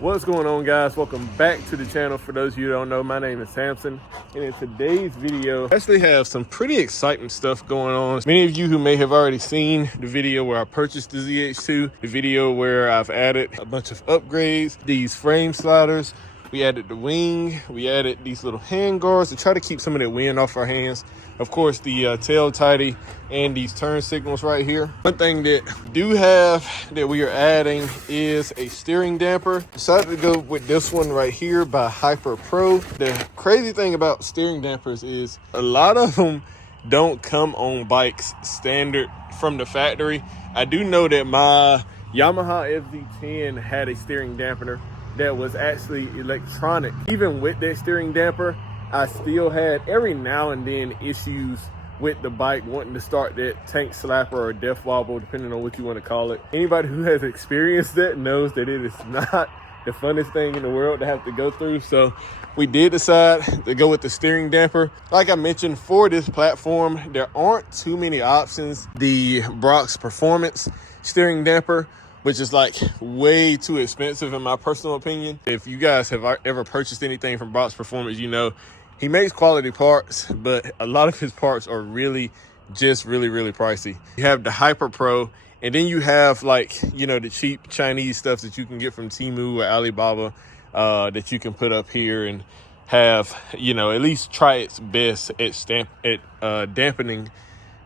What's going on, guys? Welcome back to the channel. For those of you who don't know, my name is Samson, and in today's video I actually have some pretty exciting stuff going on. Many of you who may have already seen the video where I purchased the ZH2, the video where I've added a bunch of upgrades, these frame sliders, we added the wing, we added these little hand guards to try to keep some of that wind off our hands. Of course, the tail tidy and these turn signals right here. One thing that we do have that we are adding is a steering damper. Decided to go with this one right here by Hyper Pro. The crazy thing about steering dampers is a lot of them don't come on bikes standard from the factory. I do know that my Yamaha FZ10 had a steering dampener that was actually electronic. Even with that steering damper, I still had every now and then issues with the bike wanting to start that tank slapper or death wobble, depending on what you want to call it. Anybody who has experienced that knows that it is not the funnest thing in the world to have to go through. So we did decide to go with the steering damper. Like I mentioned, for this platform, there aren't too many options. The Brock's Performance steering damper, which is like way too expensive in my personal opinion. If you guys have ever purchased anything from Brock's Performance, you know he makes quality parts, but a lot of his parts are really really pricey. You have the Hyper Pro, and then you have, like, you know, the cheap Chinese stuff that you can get from Temu or Alibaba that you can put up here and have, you know, at least try its best at dampening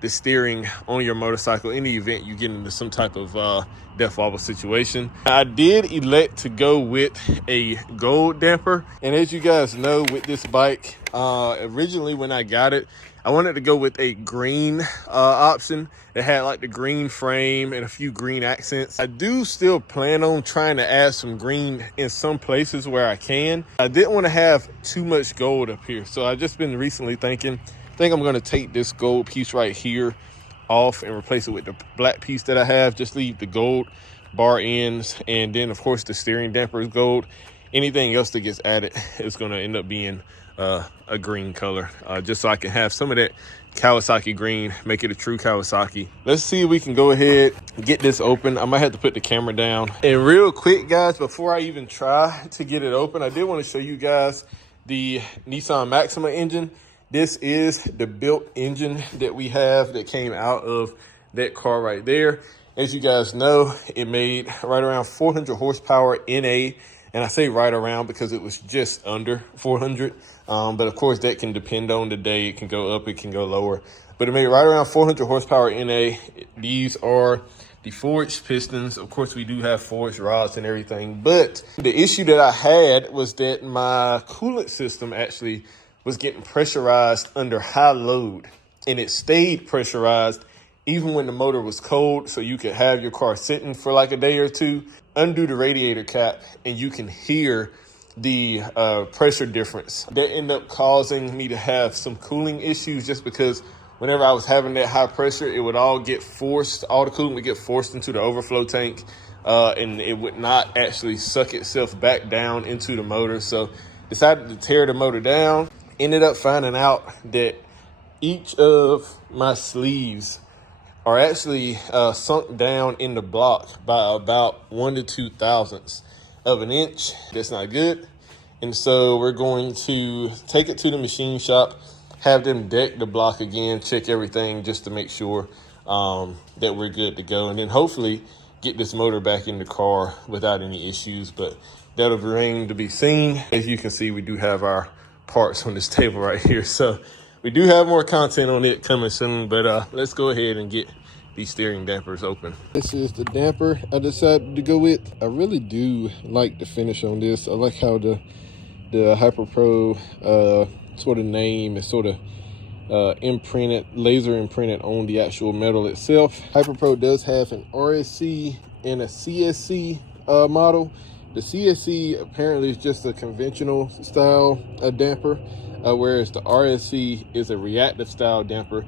the steering on your motorcycle in the event you get into some type of death wobble situation. I did elect to go with a gold damper, and as you guys know, with this bike, originally when I got it, I wanted to go with a green option that had like the green frame and a few green accents. I do still plan on trying to add some green in some places where I can. I didn't want to have too much gold up here, so I've just been recently thinking, I think I'm going to take this gold piece right here off and replace it with the black piece that I have. Just leave the gold bar ends, and then of course the steering damper is gold. Anything else that gets added is going to end up being a green color, just so I can have some of that Kawasaki green, make it a true Kawasaki. Let's see if we can go ahead and get this open. I might have to put the camera down. And real quick, guys, before I even try to get it open, I did want to show you guys the Nissan Maxima engine. This is the built engine that we have that came out of that car right there. As you guys know, it made right around 400 horsepower NA. And I say right around because it was just under 400. But of course, that can depend on the day. It can go up, it can go lower. But it made right around 400 horsepower NA. These are the forged pistons. Of course, we do have forged rods and everything. But the issue that I had was that my coolant system actually was getting pressurized under high load, and it stayed pressurized even when the motor was cold. So you could have your car sitting for like a day or two, undo the radiator cap, and you can hear the pressure difference. That ended up causing me to have some cooling issues, just because whenever I was having that high pressure, it would all get forced, all the coolant would get forced into the overflow tank, and it would not actually suck itself back down into the motor. So decided to tear the motor down. Ended up finding out that each of my sleeves are actually sunk down in the block by about 1 to 2 thousandths of an inch. That's not good. And so we're going to take it to the machine shop, have them deck the block again, check everything just to make sure that we're good to go. And then hopefully get this motor back in the car without any issues. But that'll remain to be seen. As you can see, we do have our parts on this table right here, so we do have more content on it coming soon. But let's go ahead and get these steering dampers open. This is the damper I decided to go with. I really do like the finish on this. I like how the Hyper Pro sort of name is sort of imprinted, laser imprinted on the actual metal itself. Hyper Pro does have an RSC and a CSC model. The CSC apparently is just a conventional style damper, whereas the RSC is a reactive style damper.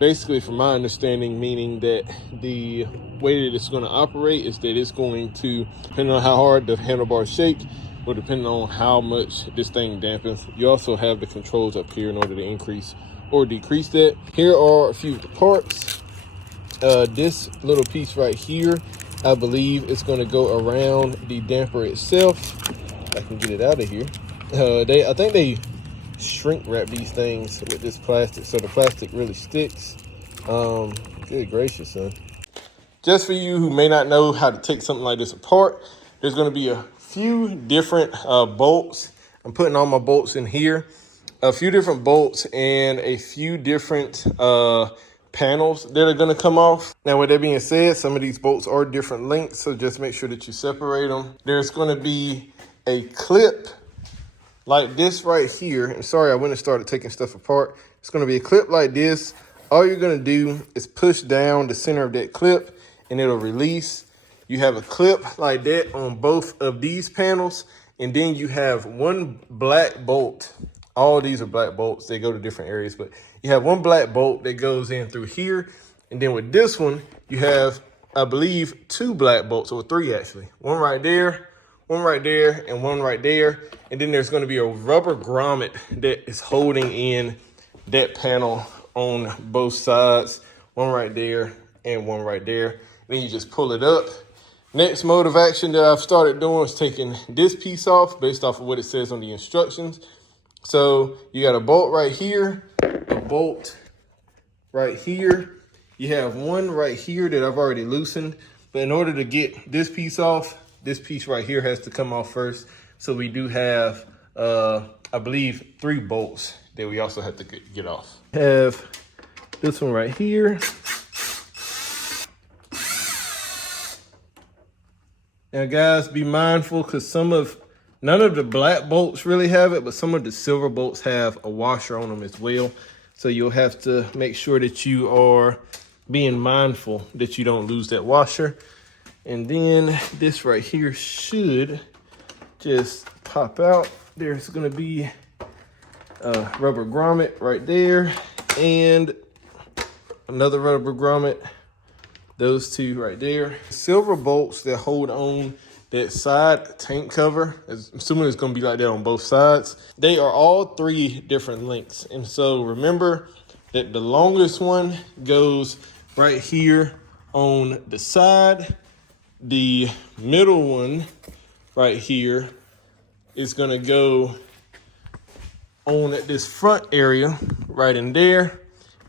Basically, from my understanding, meaning that the way that it's going to operate is that it's going to, depending on how hard the handlebars shake, or depending on how much this thing dampens. You also have the controls up here in order to increase or decrease that. Here are a few of the parts. This little piece right here I believe it's going to go around the damper itself. I can get it out of here. I think they shrink wrap these things with this plastic, so the plastic really sticks. Good gracious, son. Just for you who may not know how to take something like this apart, there's going to be a few different bolts. I'm putting all my bolts in here. A few different bolts and a few different panels that are going to come off. Now, with that being said, some of these bolts are different lengths, so just make sure that you separate them. There's going to be a clip like this right here. And sorry, I went and started taking stuff apart. It's going to be a clip like this. All you're going to do is push down the center of that clip and it'll release. You have a clip like that on both of these panels. And then you have one black bolt. All these are black bolts. They go to different areas, but you have one black bolt that goes in through here. And then with this one, you have, I believe, two black bolts, or three actually. One right there, and one right there. And then there's going to be a rubber grommet that is holding in that panel on both sides. One right there and one right there. Then you just pull it up. Next mode of action that I've started doing is taking this piece off based off of what it says on the instructions. So you got a bolt right here, a bolt right here. You have one right here that I've already loosened. But in order to get this piece off, this piece right here has to come off first. So we do have, I believe, 3 bolts that we also have to get off. Have this one right here. Now guys, be mindful because none of the black bolts really have it, but some of the silver bolts have a washer on them as well. So you'll have to make sure that you are being mindful that you don't lose that washer. And then this right here should just pop out. There's gonna be a rubber grommet right there and another rubber grommet. Those two right there. Silver bolts that hold on that side tank cover, assuming it's gonna be like that on both sides. They are all 3 different lengths. And so remember that the longest one goes right here on the side. The middle one right here is gonna go on this front area right in there.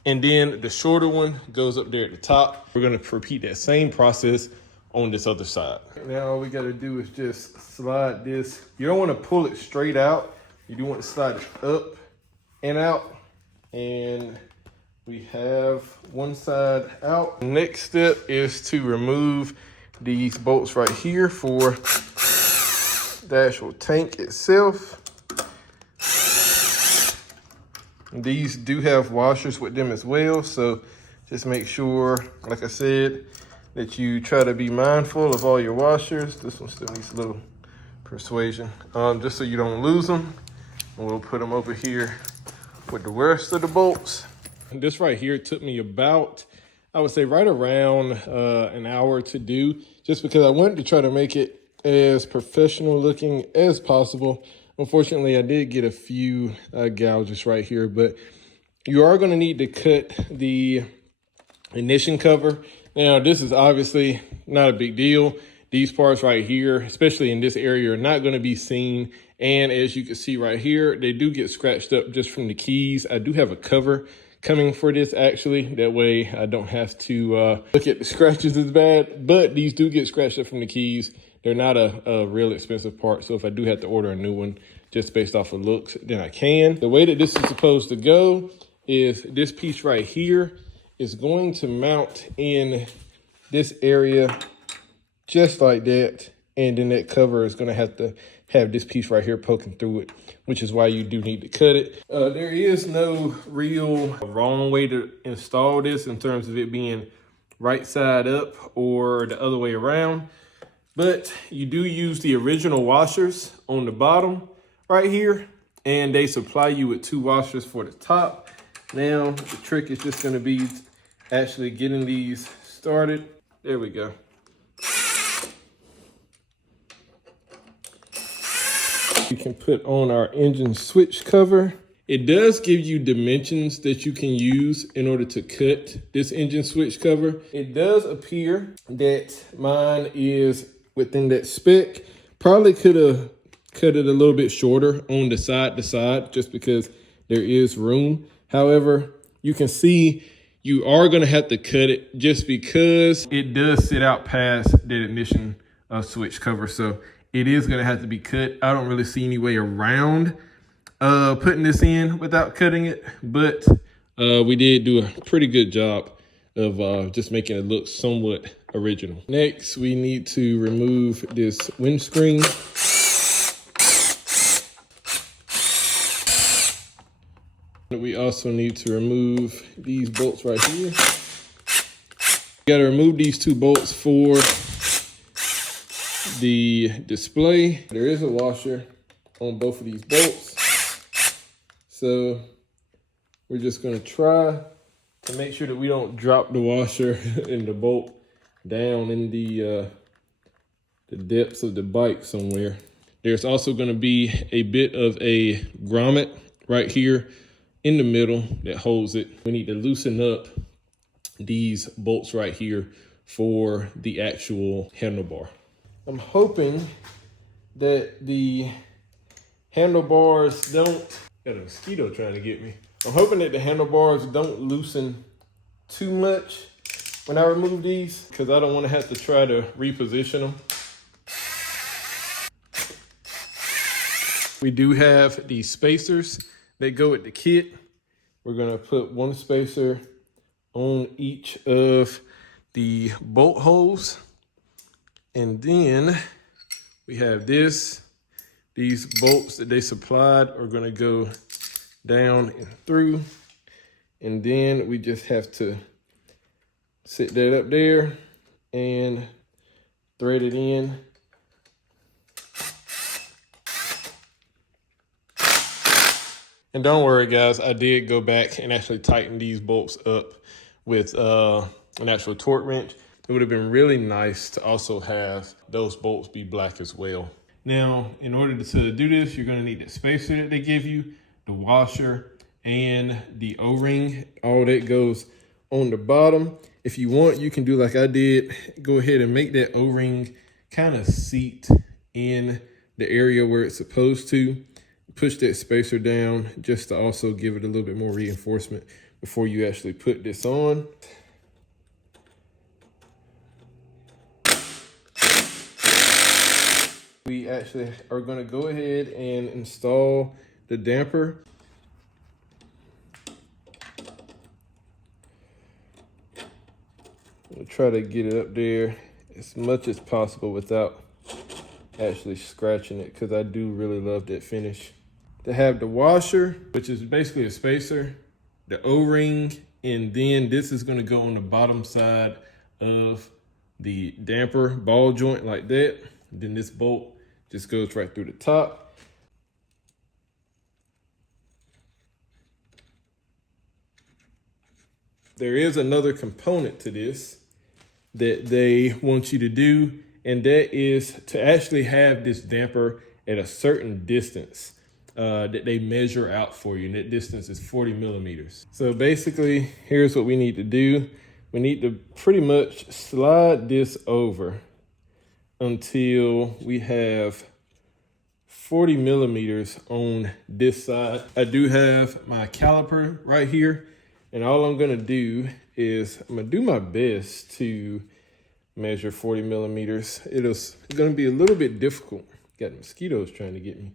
And then the shorter one goes up there at the top. We're gonna repeat that same process on this other side. Now all we gotta do is just slide this. You don't wanna pull it straight out. You do want to slide it up and out. And we have one side out. Next step is to remove these bolts right here for the actual tank itself. These do have washers with them as well, so just make sure, like I said, that you try to be mindful of all your washers. This one still needs a little persuasion, just so you don't lose them. And we'll put them over here with the rest of the bolts. And this right here took me about, I would say right around an hour to do, just because I wanted to try to make it as professional looking as possible. Unfortunately, I did get a few gouges right here, but you are going to need to cut the ignition cover. Now, this is obviously not a big deal. These parts right here, especially in this area, are not going to be seen. And as you can see right here, they do get scratched up just from the keys. I do have a cover coming for this actually. That way I don't have to look at the scratches as bad, but these do get scratched up from the keys. They're not a real expensive part. So if I do have to order a new one just based off of looks, then I can. The way that this is supposed to go is this piece right here is going to mount in this area just like that. And then that cover is going to have this piece right here poking through it, which is why you do need to cut it. There is no real wrong way to install this in terms of it being right side up or the other way around. But you do use the original washers on the bottom right here, and they supply you with 2 washers for the top. Now, the trick is just gonna be actually getting these started. There we go. You can put on our engine switch cover, It does give you dimensions that you can use in order to cut this engine switch cover. It does appear that mine is within that spec. Probably could have cut it a little bit shorter on the side to side just because there is room. However, you can see you are gonna have to cut it just because it does sit out past the ignition switch cover. So it is gonna have to be cut. I don't really see any way around putting this in without cutting it, but we did do a pretty good job of just making it look somewhat original. Next, we need to remove this windscreen. We also need to remove these bolts right here. You got to remove these two bolts for the display. There is a washer on both of these bolts. So we're just going to try to make sure that we don't drop the washer and the bolt down in the depths of the bike somewhere. There's also going to be a bit of a grommet right here in the middle that holds it. We need to loosen up these bolts right here for the actual handlebar. I'm hoping that the handlebars don't, got a mosquito trying to get me. I'm hoping that the handlebars don't loosen too much when I remove these, because I don't want to have to try to reposition them. We do have these spacers that go with the kit. We're gonna put one spacer on each of the bolt holes. And then we have this. These bolts that they supplied are gonna go down and through. And then we just have to sit that up there and thread it in. And don't worry, guys, I did go back and actually tighten these bolts up with an actual torque wrench. It would have been really nice to also have those bolts be black as well. Now, in order to do this, you're gonna need the spacer that they give you, the washer, and the O-ring. All that goes on the bottom. If you want, you can do like I did. Go ahead and make that O-ring kind of seat in the area where it's supposed to. Push that spacer down just to also give it a little bit more reinforcement before you actually put this on. We actually are going to go ahead and install the damper. We'll try to get it up there as much as possible without actually scratching it, because I do really love that finish. To have the washer, which is basically a spacer, the O-ring, and then this is going to go on the bottom side of the damper ball joint like that. Then this bolt just goes right through the top. There is another component to this that they want you to do, and that is to actually have this damper at a certain distance that they measure out for you, and that distance is 40 millimeters. So basically, here's what we need to do. We need to pretty much slide this over until we have 40 millimeters on this side. I do have my caliper right here, and all I'm gonna do is I'm gonna do my best to measure 40 millimeters. It's gonna be a little bit difficult. Got mosquitoes trying to get me.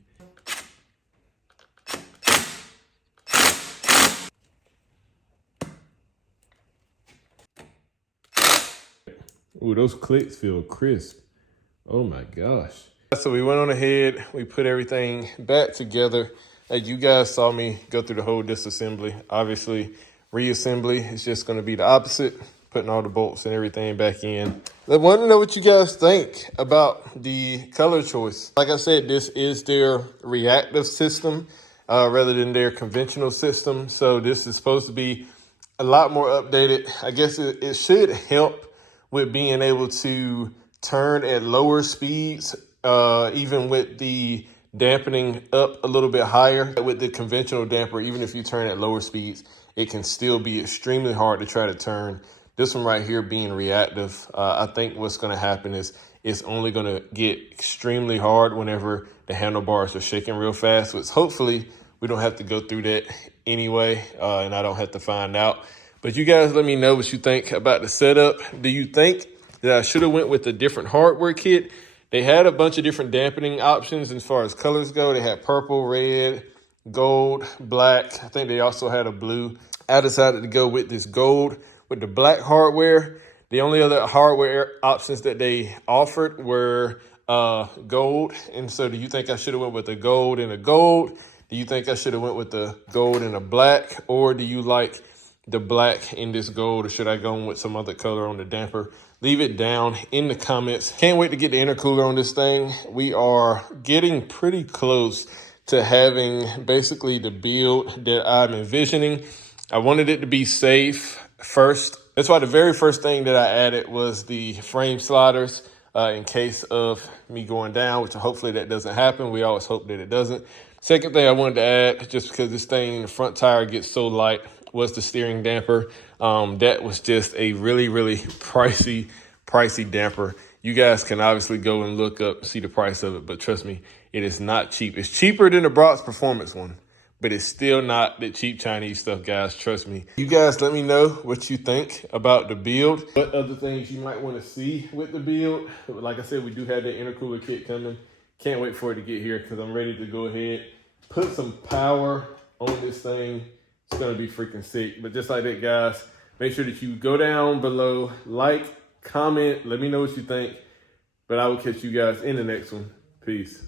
Ooh, those clicks feel crisp. Oh my gosh. So we went on ahead, we put everything back together. As you guys saw me go through the whole disassembly. Obviously, reassembly is just gonna be the opposite, putting all the bolts and everything back in. I want to know what you guys think about the color choice. Like I said, this is their reactive system rather than their conventional system. So this is supposed to be a lot more updated. I guess it should help with being able to turn at lower speeds, even with the dampening up a little bit higher. With the conventional damper, even if you turn at lower speeds, it can still be extremely hard to try to turn. This one right here being reactive, I think what's going to happen is it's only going to get extremely hard whenever the handlebars are shaking real fast. So hopefully we don't have to go through that anyway, and I don't have to find out. But you guys let me know what you think about the setup. Do you think that I should have went with a different hardware kit? They had a bunch of different dampening options as far as colors go. They had purple, red, gold, black. I think they also had a blue. I decided to go with this gold with the black hardware. The only other hardware options that they offered were gold. And so do you think I should have went with the gold and a gold? Do you think I should have went with the gold and a black? Or do you like the black in this gold? Or should I go with some other color on the damper? Leave it down in the comments. Can't wait to get the intercooler on this thing. We are getting pretty close to having basically the build that I'm envisioning. I wanted it to be safe first. That's why the very first thing that I added was the frame sliders in case of me going down, which hopefully that doesn't happen. We always hope that it doesn't. Second thing I wanted to add, just because this thing, the front tire gets so light, was the steering damper. That was just a really, really pricey damper. You guys can obviously go and look up, see the price of it, but trust me, it is not cheap. It's cheaper than the Brock's Performance one, but it's still not the cheap Chinese stuff, guys. Trust me. You guys let me know what you think about the build. What other things you might want to see with the build. Like I said, we do have the intercooler kit coming. Can't wait for it to get here because I'm ready to go ahead, put some power on this thing. It's going to be freaking sick. But just like that, guys, make sure that you go down below, like, comment, let me know what you think. But I will catch you guys in the next one. Peace.